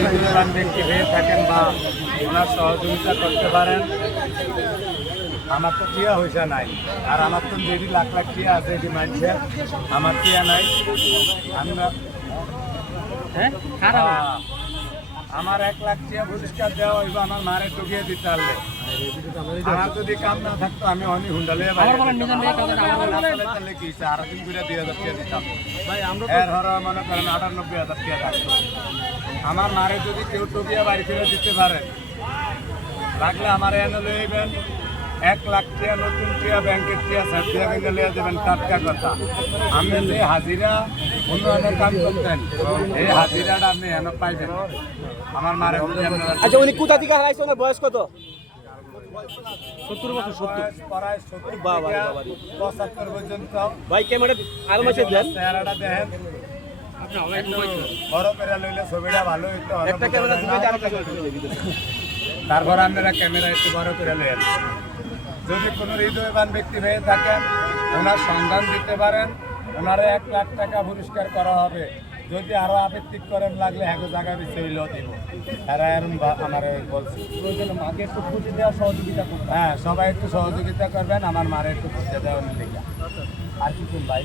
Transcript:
হৃদয়বান ব্যক্তি হয়ে থাকেন বা ওনার সহযোগিতা করতে পারেন। আমার তো টিয়া হয়েছে নাই, আর আমার তো যেটি লাখ লাখ টিয়া আছে এটি মানছে, আমার টিয়া নাই। আমার 1 লাখ টিয়া পুরস্কার দেওয়া হইব আমার মারে টুকিয়ে দিতে পারলে। আমার যদি কাম না থাকতো আমি অনেক হুন্ডালে আর 3 করে 2000 টাকা দিতাম। এর হর মনে করেন 98,000 টাকা থাকতো। আমার মারে যদি কেউ টুকিয়ে বাড়ি ফিরে দিতে পারে লাগলে আমার এনে লইবেন 1 লাখ টাকা নতুন টাকা ব্যাংকের টাকা সার্টিফিকেট কিনে লিয়ে দেবেন। টাটকা কথা, আপনি যে হাজিরা উন্নয়নের কাম করতেন এই হাজিরাটা আপনি এনে পাইবেন। আমার মারে আচ্ছা, উনি কোথা থেকে হারাইছে? ওনার বয়স কত? 70 বছর। 70 প্রায় 70 বাবা, 75 পর্যন্ত। ভাই ক্যামেরা আরো মাসে দেন, চেহারাটা দেখেন, বড় করে লইলে ছবিটা ভালো হইতো। একটা ক্যামেরা দিবে আরেকটা ক্যামেরা দিবে। তারপর আপনারা ক্যামেরা একটু বড় করে নেন। যদি কোনো হৃদয়বান ব্যক্তি হয়ে থাকেন ওনার সন্ধান দিতে পারেন, ওনারা 1 লাখ টাকা পুরস্কার করা হবে। যদি আরো আপেক্ষিক করেন লাগলে এক জায়গা বেশি হইলেও দিব। তারা আমার বলছি প্রয়োজনে মাকে একটু খুঁজে দেওয়ার সহযোগিতা করবেন। হ্যাঁ, সবাই একটু সহযোগিতা করবেন আমার মারে একটু খুঁজে দেওয়ার লেগে। আর কিছু ভাই